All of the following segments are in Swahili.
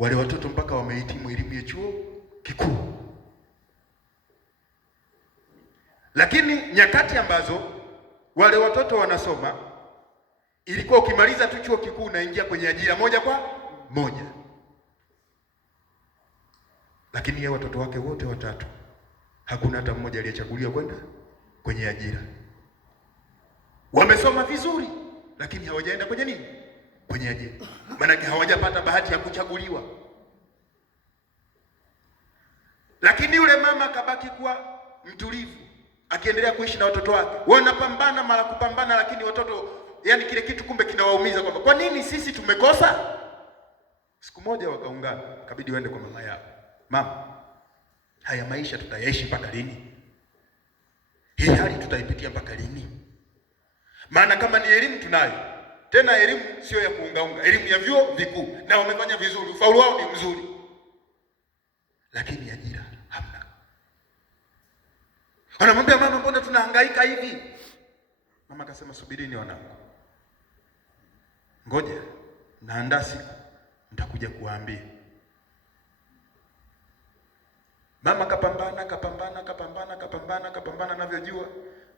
wale watoto mpaka wamehitimu elimu ya chuo kikuu. Lakini nyakati ambazo wale watoto wanasoma, ilikuwa ukimaliza tu chuo kikuu unaingia kwenye ajira moja kwa moja. Lakini yeye watoto wake wote watatu hakuna hata mmoja aliyechaguliwa kwenda kwenye ajira. Wamesoma vizuri lakini hawajaenda kwenye nini? Kwenye ajira. Maana hawajapata bahati ya kuchaguliwa. Lakini yule mama akabaki kuwa mtulivu, akiendelea kuishi na watoto wake. Wanapambana mara kupambana, lakini watoto, yani kile kitu kumbe kinawaumiza, kwamba kwa nini sisi tumekosa? Siku moja wakaungana, kabidi waende kwa mama yao. Mama, haya maisha tutayaishi mpaka lini? Hii hali tutaipitia mpaka lini? Maana kama ni elimu tunayo, tena elimu sio ya kuungaunga, elimu ya vyuo vikuu, na wamefanya vizuri, ufaulu wao ni mzuri, lakini ajira hamna. Wanamwambia mama, mbona tunahangaika hivi? Mama akasema, subirini wanangu, ngoja naandaa siku nitakuja kuwaambia. Mama kapambana anavyojua.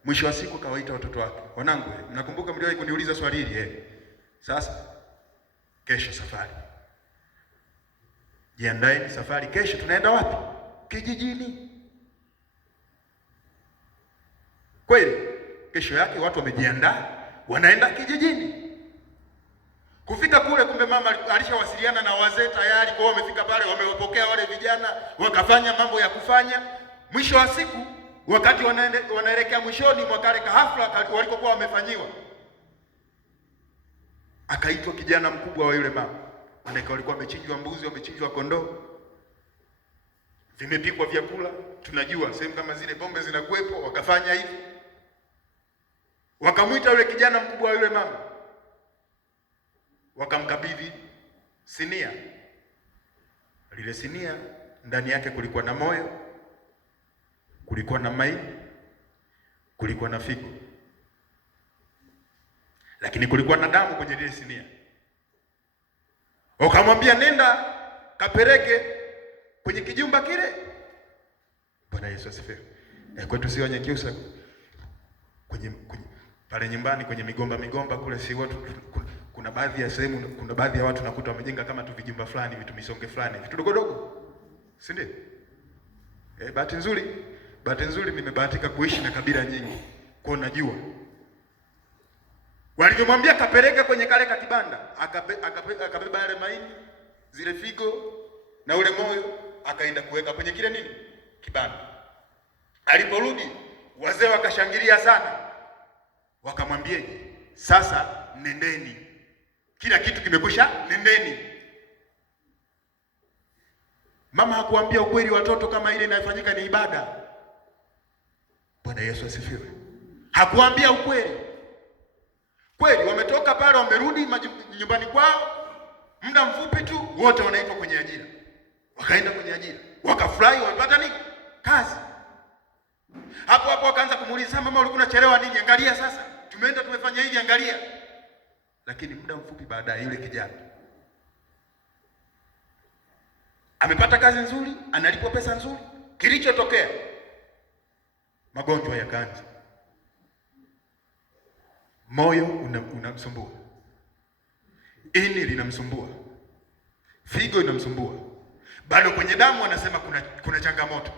Mwisho wa siku akawaita watoto wake. Wanangu, mnakumbuka mliwahi kuniuliza swali hili Sasa kesho safari. Jiandaeni, safari kesho. Tunaenda wapi? Kijijini. Kweli, kesho yake watu wamejiandaa, wanaenda kijijini. Kufika kule, kumbe mama alishawasiliana na wazee tayari, kwa wamefika pale, wamewapokea wale vijana, wakafanya mambo ya kufanya. Mwisho wa siku, wakati wanaelekea mwishoni mwa kale hafla walikokuwa wamefanyiwa, akaitwa kijana mkubwa wa yule mama. Maana walikuwa wamechinjwa mbuzi, wamechinjwa kondoo, vimepikwa vyakula. Tunajua sehemu kama zile pombe zinakuwepo, wakafanya hivi. Wakamwita yule kijana mkubwa wa yule mama, wakamkabidhi sinia. Lile sinia ndani yake kulikuwa na moyo, kulikuwa na mahindi, kulikuwa na figo, lakini kulikuwa na damu kwenye lile sinia. Wakamwambia, nenda kapeleke kwenye kijumba kile. Bwana Yesu asifiwe. Kwetu si Wanyakyusa, kwenye pale nyumbani kwenye migomba kule, si watu, kuna baadhi ya sehemu, kuna baadhi ya watu nakuta wamejenga kama tu vijumba fulani, vitu misonge fulani, vitu dogodogo, si ndio? Bahati nzuri nimebahatika kuishi na kabila nyingi, kwa najua walivyomwambia kapeleka kwenye kale kakibanda, akabeba yale mahindi, zile figo na ule moyo, akaenda kuweka kwenye kile nini, kibanda. Aliporudi wazee wakashangilia sana, wakamwambieje, sasa nendeni, kila kitu kimekwisha, nendeni. Mama hakuambia ukweli watoto kama ile inafanyika ni ibada. Bwana Yesu asifiwe. Hakuambia ukweli. Kweli wametoka pale, wamerudi nyumbani kwao, muda mfupi tu wote wanaitwa kwenye ajira. Wakaenda kwenye ajira, wakafurahi, wamepata nini? Kazi. Hapo wakaanza kumuuliza, mama ulikuwa unachelewa nini? Angalia sasa, tumeenda tumefanya hivi, angalia. Lakini muda mfupi baadaye yule kijana amepata kazi nzuri, analipwa pesa nzuri. Kilichotokea, magonjwa yakaanza. Moyo unamsumbua, ini linamsumbua, figo inamsumbua, bado kwenye damu wanasema kuna changamoto.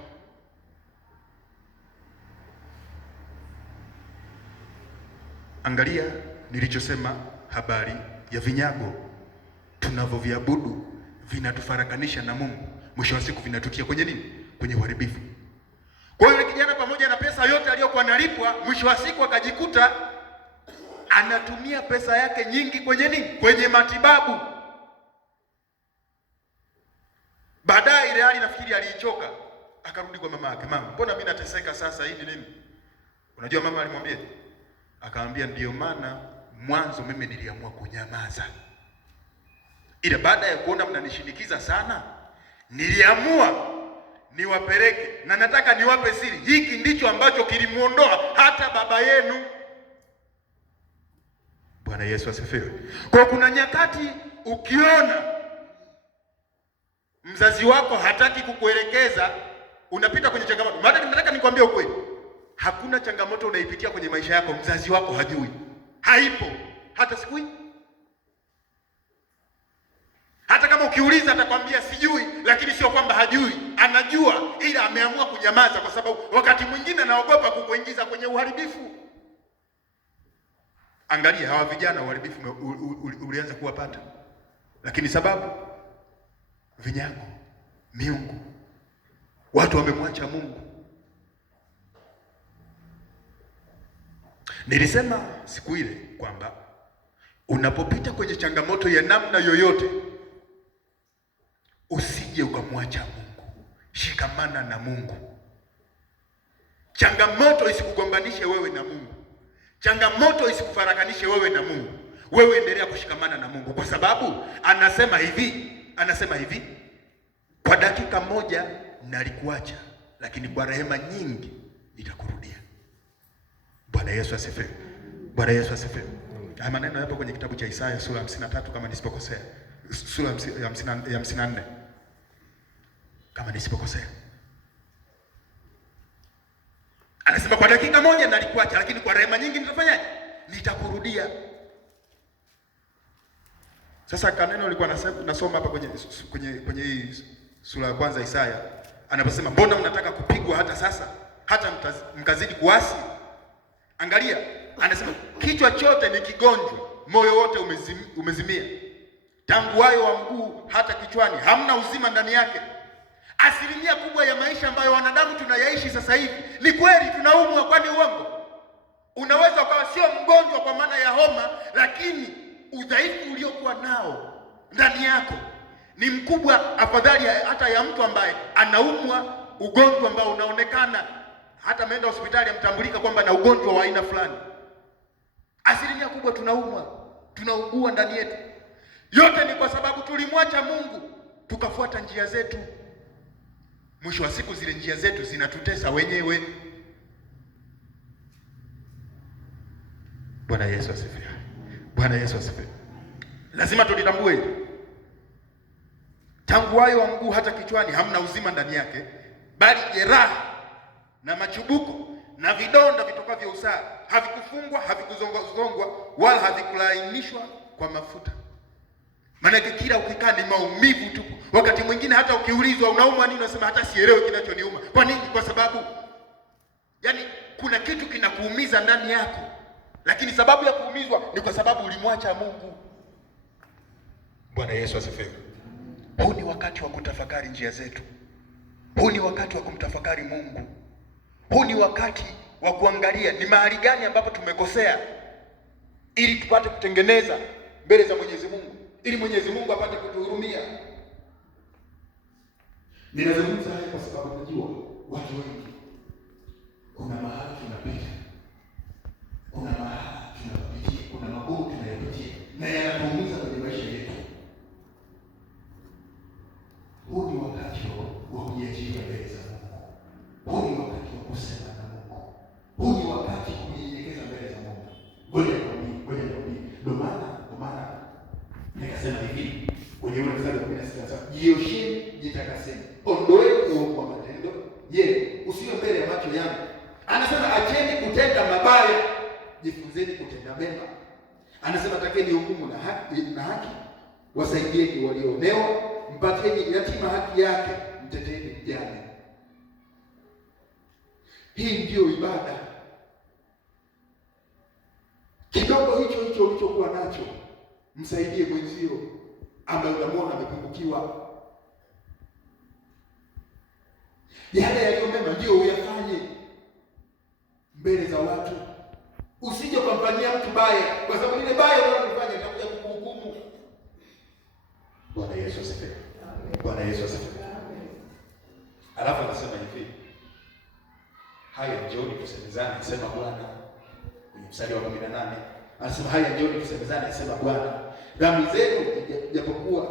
Angalia nilichosema, habari ya vinyago tunavyoviabudu vinatufarakanisha na Mungu, mwisho wa siku vinatutia kwenye nini? Kwenye uharibifu. Kwa hiyo kijana, pamoja na pesa yote aliyokuwa analipwa, mwisho wa siku akajikuta anatumia pesa yake nyingi kwenye nini? Kwenye matibabu. Baadaye ile hali nafikiri aliichoka, akarudi kwa mama yake. Mama, mbona mimi nateseka sasa hivi nini? Unajua mama alimwambia? Akamwambia, ndio maana mwanzo mimi niliamua kunyamaza, ila baada ya kuona mnanishinikiza sana, niliamua niwapeleke, na nataka niwape siri. Hiki ndicho ambacho kilimuondoa hata baba yenu. Bwana Yesu asifiwe. Kwa kuna nyakati ukiona mzazi wako hataki kukuelekeza, unapita kwenye changamoto. Maana nataka nikwambie ukweli, hakuna changamoto unaipitia kwenye maisha yako mzazi wako hajui. Haipo hata siku hii. Hata kama ukiuliza atakwambia sijui, lakini sio kwamba hajui, anajua, ila ameamua kunyamaza kwa sababu wakati mwingine anaogopa kukuingiza kwenye uharibifu. Angalia hawa vijana, uharibifu ulianza kuwapata, lakini sababu vinyago, miungu, watu wamemwacha Mungu. Nilisema siku ile kwamba unapopita kwenye changamoto ya namna yoyote, usije ukamwacha Mungu. Shikamana na Mungu. Changamoto isikugombanishe wewe na Mungu. Changamoto isikufarakanishe wewe na Mungu. Wewe endelea kushikamana na Mungu, kwa sababu anasema hivi, kwa dakika moja nalikuacha, lakini kwa rehema nyingi nitakurudia. Bwana Yesu asifiwe. Bwana Yesu asifiwe. Haya maneno yapo kwenye kitabu cha Isaya sura 53 kama nisipokosea. Sura ya 54 kama nisipokosea. Anasema kwa dakika moja nalikuacha, lakini kwa rehema nyingi nitafanyaje? Nitakurudia. Sasa kaneno nilikuwa nasoma hapa kwenye hii sura ya kwanza Isaya, anaposema mbona mnataka kupigwa hata sasa, hata mkazidi kuasi? Angalia, anasema kichwa chote ni kigonjwa, moyo wote umezimia. Tangu wayo wa mguu hata kichwani hamna uzima ndani yake. Asilimia kubwa ya maisha ambayo wanadamu tunayaishi sasa hivi, ni kweli tunaumwa, kwani uongo? Unaweza ukawa sio mgonjwa kwa maana ya homa, lakini udhaifu uliokuwa nao ndani yako ni mkubwa afadhali hata ya mtu ambaye anaumwa ugonjwa ambao unaonekana, hata ameenda hospitali amtambulika kwamba na ugonjwa wa aina fulani. Asilimia kubwa tunaugua ndani yetu. Yote ni kwa sababu tulimwacha Mungu, tukafuata njia zetu. Mwisho wa siku zile njia zetu zinatutesa wenyewe. Bwana Yesu asifiwe. Bwana Yesu asifiwe. Lazima tulitambue, tangu wayo wa mguu hata kichwani hamna uzima ndani yake, bali jeraha na machubuko na vidonda vitokavyo usaha, havikufungwa, havikuzongwa, wala havikulainishwa kwa mafuta. Maana kila ukikaa ni maumivu tu. Wakati mwingine hata ukiulizwa unaumwa nini, unasema hata sielewi kinachoniuma. Kwa nini? Kwa sababu kuna kitu kinakuumiza ndani yako, lakini sababu ya kuumizwa ni kwa sababu ulimwacha Mungu. Bwana Yesu asifiwe. Huu ni wakati wa kutafakari njia zetu. Huu ni wakati wa kumtafakari Mungu. Huu ni wakati wa kuangalia ni mahali gani ambapo tumekosea, ili tupate kutengeneza mbele za Mwenyezi Mungu, ili Mwenyezi Mungu apate kutuhurumia. Ninazungumza haya kwa sababu najua watu wengi, kuna mahali tunapita, kuna mahali tunapitia, kuna magumu tunayopitia na yanatuumiza kwenye maisha yetu. Huu ni wakati wa kujiachia mbele za Mungu. Huu ni wakati wa kusema na Mungu. Huu ni wakati wa kunyenyekeza mbele za Mungu. Ngoja nikwambie. Ndio maana nikasema hivi kwenye ule mstari wa 16, jiosheni, jitakaseni, ondoeni uovu wa matendo yenu usio mbele ya macho yangu. Anasema acheni kutenda mabaya, jifunzeni kutenda mema. Anasema takeni hukumu na haki, wasaidieni walioonewa, mpateni yatima haki yake, mteteni mjane. Hii ndiyo ibada. Kidogo hicho ulichokuwa nacho, msaidie mwenzio ambaye unamwona amepungukiwa. Yale yaliyo mema ndio uyafanye mbele za watu. Usije kumfanyia mtu baya, kwa sababu ile baya unalofanya itakuja kukuhukumu. Bwana Yesu asifiwe. Bwana Yesu asifiwe. Alafu anasema hivi, haya njooni tusemezane, asema Bwana. Kwenye mstari wa 18 anasema haya njooni tusemezane, asema Bwana, dhambi zenu japokuwa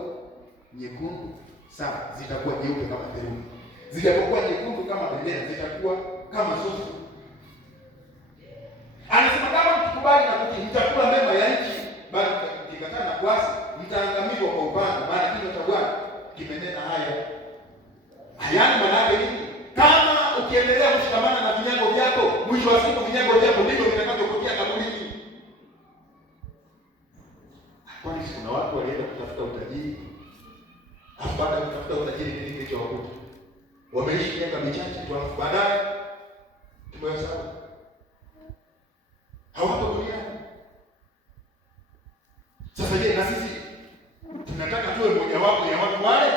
nyekundu sana zitakuwa nyeupe kama theluji, zijapokuwa nyekundu kama bendera zitakuwa kama sufu. Anasema kama mkikubali na kutii, mtakula mema ya nchi, bali mkikataa na kuasi, mtaangamizwa kwa upanga, maana kinywa cha Bwana kimenena haya. wameishi miaka michache tu, alafu baadaye tumewasahau, hawapo duniani. Sasa je, na sisi tunataka tuwe mojawapo ya watu wale?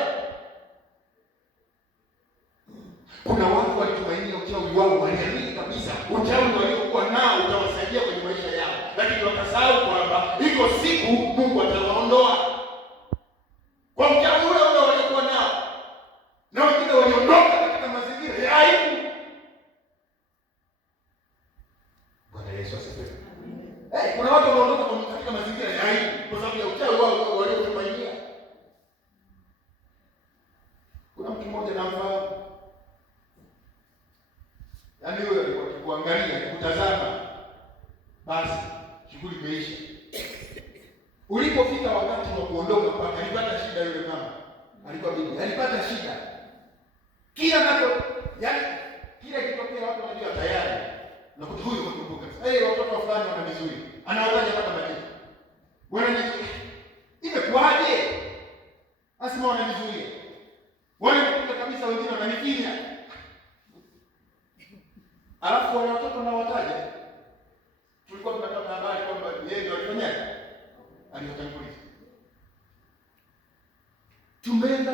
Kuna watu walitumainia uchawi wao, waliamini kabisa uchawi waliokuwa nao utawasaidia kwenye maisha yao, lakini wakasahau kwamba iko siku Mungu atawaondoa kwa uchawi ule ule waliokuwa nao, na wengine waliondoka katika mazingira ya aibu. Bwana Yesu asifiwe. Kuna watu wanaondoka katika mazingira ya aibu kwa sababu ya uchawi wao waliotumainia. Kuna mtu mmoja namfahamu, yaani wewe kuangalia, kutazama, basi shughuli imeisha. Ulipofika wakati wa kuondoka kwake, alipata shida. Yule mama alikuwa bibi, alipata shida kila napo, yaani kila kitokea watu wanajua tayari na kutu huyu kukumbuka. Watoto fulani wana vizuri, anawataja mpaka majina. Bwana ni imekuaje? Asema wana vizuri. Wale kukumbuka kabisa, wengine wananifinya. Alafu wale watoto na wataja. Tulikuwa tunapata habari kwamba yeye ndio alifanyaje? Aliwatanguliza. Tumeenda.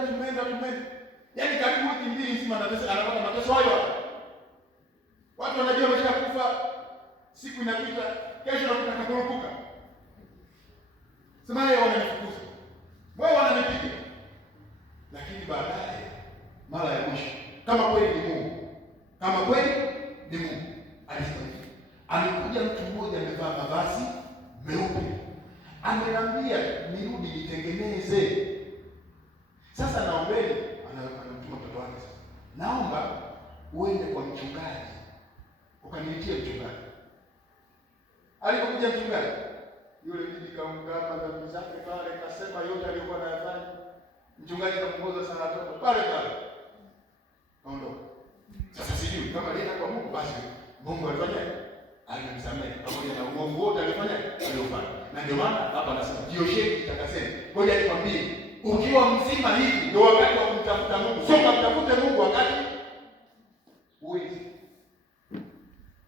Yaani karibu wiki mbili nzima anapata mateso hayo. Watu wanajua wameshakufa, siku inapita, kesho nakuta kakurupuka. Sema yeye wananifukuza, wao wananipiga. Lakini baadaye mara ya mwisho, kama kweli ni Mungu, alisema alikuja mtu mmoja amevaa mavazi meupe, ameniambia nirudi nitengeneze. Sasa naombeni, anamtuma mtoto wake, sasa naomba uende kwa mchungaji ukaniitie mchungaji. Alipokuja mchungaji, yule bibi kaungama dhambi zake pale, kasema yote aliyokuwa anayafanya. Mchungaji kapunguza sana watoto pale, kaondoka. Sasa sijui kama alienda kwa Mungu, basi Mungu alifanya, alimsamehe pamoja na uongo wote alifanya aliyofanya. Na ndio maana hapa anasema jiosheni, kitakaseni. Ngoja nikwambie, ukiwa mzima hivi ndio wakati wa kumtafuta Mungu. Sio kumtafuta Mungu wakati uwezi.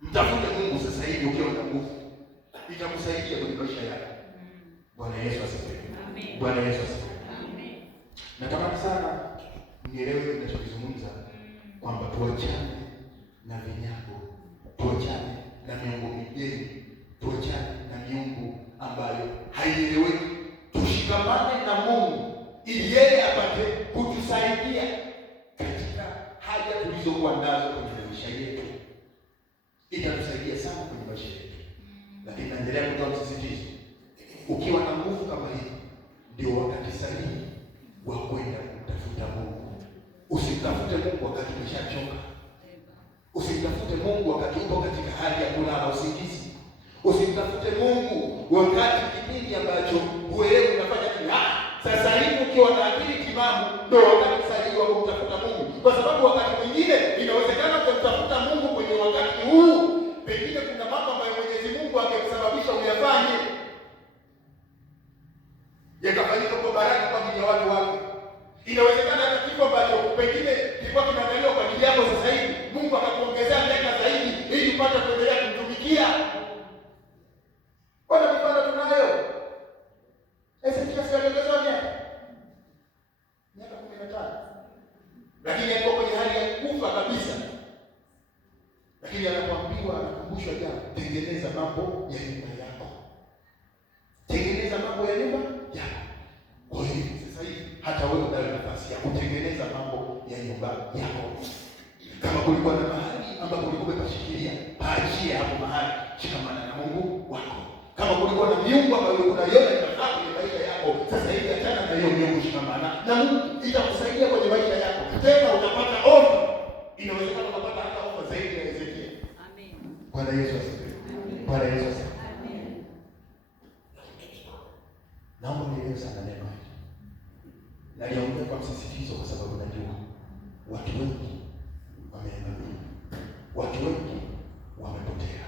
Mtafute Mungu sasa hivi ukiwa na nguvu. Itakusaidia kwenye maisha yako. Bwana Yesu asifiwe. Amen. Bwana Yesu asifiwe. Amen. Natamani sana nielewe ninachozungumza, kwamba tuachane na vinyago, tuachane na miungu migeni, tuachane na miungu ambayo haieleweki. Tushikamane na Mungu ili yeye apate kutusaidia katika haja tulizokuwa nazo kwenye maisha yetu. Itatusaidia sana kwenye maisha yetu. Lakini naendelea kutoa msisitizo, ukiwa na nguvu kama hii, ndio wakati sahihi wa kwenda kutafuta Mungu. Usimtafute Mungu wakati umeshachoka. Usimtafute Mungu wakati upo katika hali ya kulala usingizi. Usimtafute Mungu wakati kipindi ambacho huelewi unafanya nini. Sasa hivi ukiwa na akili timamu, ndio wakati sahihi wa kumtafuta Mungu. Kwa sababu wakati mwingine inawezekana kumtafuta Mungu kwenye wakati huu, pengine kuna mambo ambayo Mwenyezi Mungu angekusababisha uyafanye, yakafanyika kwa baraka kwa ajili ya watu wake. Inawezekana hata kifo ambacho pengine kilikuwa kinaandaliwa kwa ajili yako sasa hivi, Mungu akakuongezea miaka zaidi ili upate kuendelea kumtumikia. Bwana mfano tunayo. Ezekiel aliongezwa miaka 15. Lakini alikuwa kwenye hali ya kufa kabisa. Lakini anapoambiwa, anakumbushwa jambo, tengeneza mambo ya nyumba yako. Tengeneza mambo ya nyumba yako. Kwa hiyo sasa hivi hata wewe unayo nafasi ya kutengeneza mambo ya nyumba yako. Kama kulikuwa na mahali ambapo ulikuwa umepashikilia, paachie hapo mahali, shikamana na Mungu wako. Kama kulikuwa na miungu ambayo unaiona inafaa kwenye maisha yako, sasa hivi achana na hiyo miungu, shikamana na Mungu. Itakusaidia kwenye maisha yako. Tena utapata ofa. Inawezekana ukapata hata ofa zaidi ya Ezekiel. Amen. Bwana Yesu asifiwe. Bwana Yesu asifiwe. Amen. Naomba nielewe sana neno hili. Naliongea kwa msisitizo kwa sababu najua watu wengi wameangamia. Watu wengi wamepotea.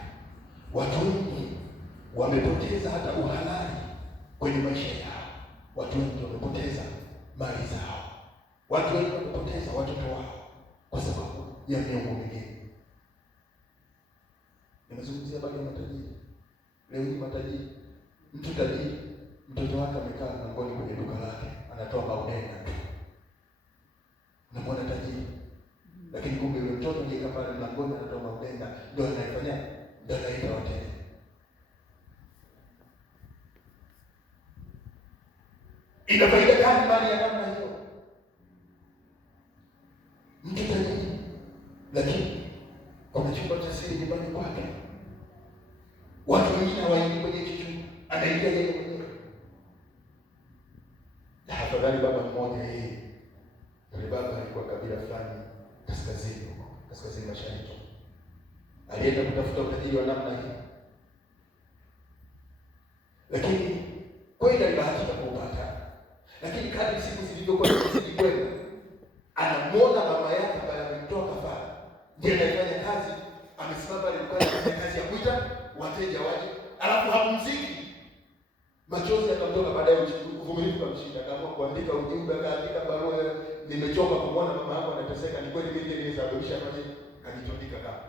Watu wengi wamepoteza hata uhalali kwenye maisha yao. Watu wengi wamepoteza mali zao. Watu wengi wamepoteza watoto wao. kwa sababu ya miungu mingine. Nimezungumzia habari ya matajiri. Leo hii matajiri, mtu tajiri, mtoto wake amekaa mlangoni kwenye duka lake, anatoa maudena tu. Unamwona tajiri, lakini kumbe yule mtoto aliyekaa pale mlangoni anatoa maudena ndio anayefanya, ndio anaita wateja. Ina faida gani mali ya namna hiyo? Mtu tajiri, lakini kwa chumba cha siri nyumbani kwake, watu wengine hawaingii kwenye hicho chumba, anaingia yeye mwenyewe. Na afadhali baba mmoja, yule baba alikuwa kabila fulani kaskazini huko, kaskazini mashariki, alienda kutafuta utajiri wa namna hii, lakini kweli alibahatika kupata. Lakini kadri siku zilivyokuwa zikizidi kwenda, anamuona mama yake ambaye amemtoa kafara ndiye anafanya kazi, amesimama pale dukani anafanya kazi ya kuita wateja waje, alafu hapumziki. Machozi yakamtoka, baadaye uvumilivu ukamshinda, akaamua kuandika ujumbe, akaandika barua, nimechoka kumwona mama yangu anateseka, ni kweli mimi ndiye nimesababisha maji, kanitundika kama.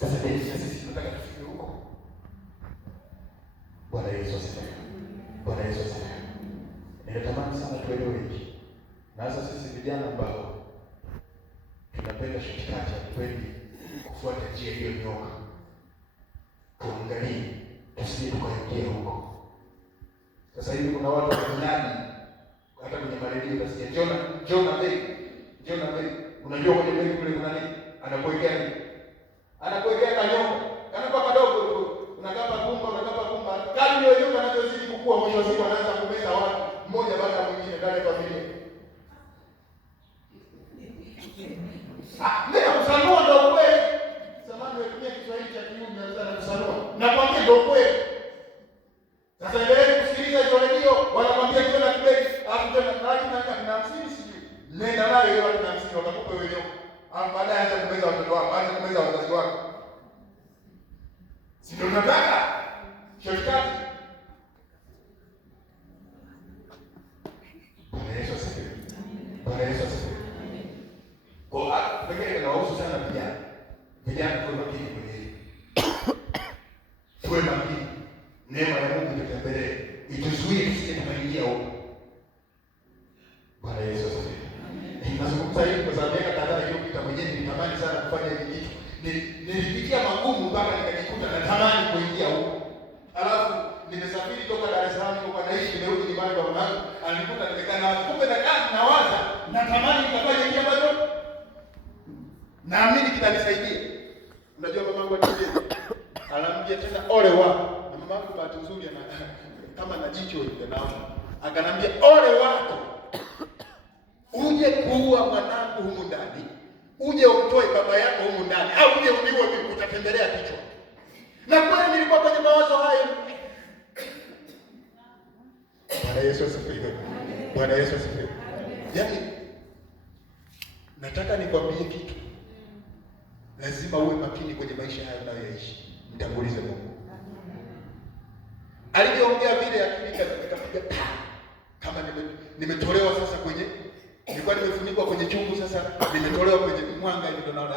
Sasa sisi tunataka tufike huko. Bwana Yesu asifiwe. Bwana Yesu asifiwe. Ninatamani sana tuelewe hiki. Na sasa sisi vijana ambao tunapenda shortcut ya kweli kufuata njia hiyo nyoka, tuangalie tusije tukaingia huko. Sasa hivi kuna watu wanani hata kwenye maredio utasikia Jonah Bey. Unajua kwenye Bey kule kuna nini? Anakuwekea nini? Anakuwekea kanyoka. Kanyoka kadogo tu. Unakapa kumba. Kadri wewe nyoka anazozidi kukua, mwisho wa siku anaanza kumeza watu mmoja baada ya mwingine ndani ya familia. Mimi nakusanua ndio kweli. Samani wetumia Kiswahili cha kiume sana kusanua. Nakwambia ndio kweli. Sasa endelee kusikiliza hizo redio, wanakwambia kiona kibeti, alafu tena na 50 sijui. Nenda nayo hiyo watu 50 watakupa wewe nyoka. Alafu baadaye anza kumeza watoto wako, anza kumeza wazazi wako. Si ndio tunataka? Shortcut. Bwana Yesu asifiwe. Bwana Yesu asifiwe. Kwa pekee inawahusu sana vijana. Vijana tuwe makini kwenye hili. Tuwe makini. Neema ya Mungu itutembelee. Ituzuie tusije tukaingia huko. Bwana Yesu asifiwe. Nazungumza hivi kwa sababu miaka kadhaa iliyopita mwenyewe nilitamani sana kufanya hivi kitu. Nilipitia magumu mpaka nikajikuta natamani kuingia huko. Alafu nimesafiri toka Dar es Salaam kwa naishi, nimerudi nyumbani kwa mama, alikuta nimekaa na watu. Kumbe na kazi nawaza, natamani nikafanye kitu ambacho naamini kitanisaidia. Unajua mamangu ananiambia tena ole wako. Na mamangu bahati nzuri kama na jicho hivi naona. Akanambia ole wako. Uje kuua mwanangu humu ndani, uje umtoe baba yako humu ndani, au uje uniue mimi, utatembelea kichwa. Na kweli nilikuwa kwenye mawazo hayo. Bwana Yesu asifiwe. Bwana Yesu asifiwe. Yaani nataka nikwambie kitu. Lazima uwe makini kwenye maisha haya unayoishi. Mtangulize Mungu. Alipoongea vile akili ikapiga kama nimetolewa sasa kwenye, nilikuwa nimefunikwa kwenye chungu, sasa nimetolewa kwenye mwanga hivi, ndo naona